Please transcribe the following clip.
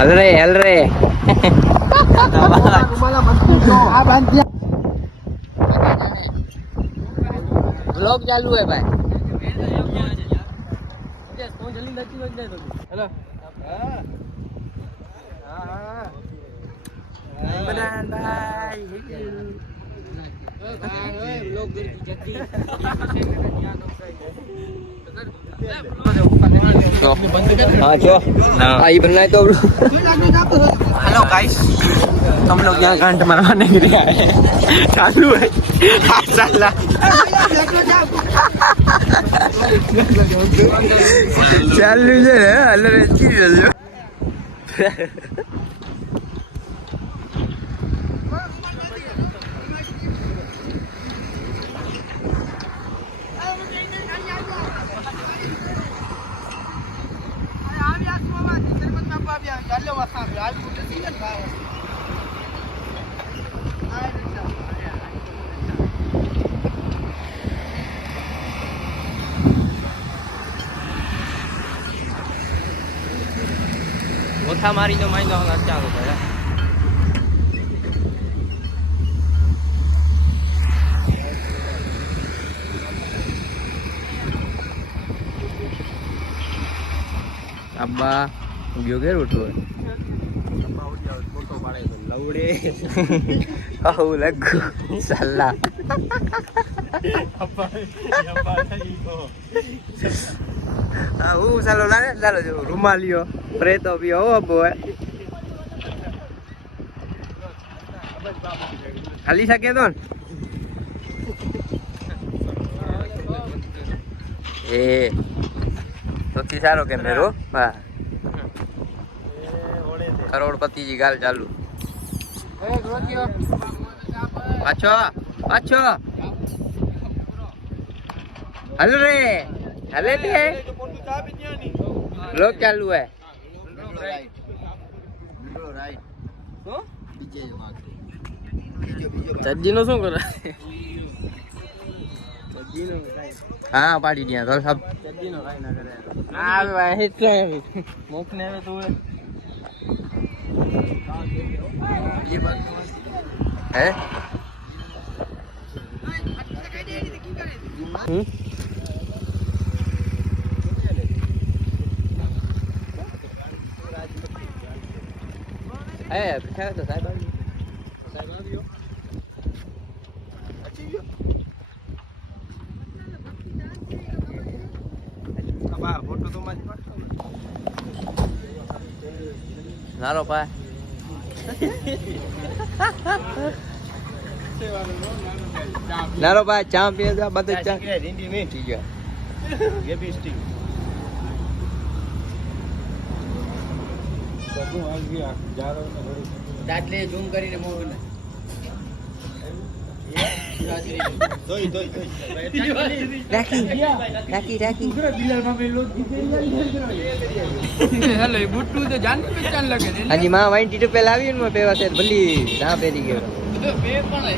હલ રે બ્લોગ ચાલુ હે ભાઈ. हेलो गाइस, हम लोग यहाँ घंट मरवाने के लिए आए हैं. चालू है चालू है अलग ઓથા મારીનો માઈનો ચાલુ કરે. અબ્બા ગયો કે રોટો ફોટો પાડે તો લવડે આવું લગુ સલ્લા હું ચાલો લાને ચાલો જો રૂમાલિયો પ્રેતો બી હો બોય ખાલી શકે તો એ સૌથી સારો કેમેરો. હા કરોડપતિ જી ગાલ ચાલુ. પાછો પાછો હલ રે હલે લે બ્લોગ ચાલુ હે. ચડ્ડી નો શું કરે? હા પાડી દિયા તો સબ ચડ્ડી નો કાઈ ના કરે. હા ભાઈ એટલે મોક ને હવે તું હે પૂછાયો તો સાહેબ આવ્યો. ફોટો તો નારો પા નારો પા ચા પીએ તો બધું ચા રીંડી મે ઠીક છે ये भी स्टिक બધું આવી ગયા જારો ને ભરી દાટલે ઝૂમ કરીને મોવ ને રાખી હેલો બુટ્ટુ તો જાની પહચાન લાગે ને. હાજી માં વાઈન ટીટુ પેલા આવી ને પેવા છે ભલી ના પેરી ગયો બે પણ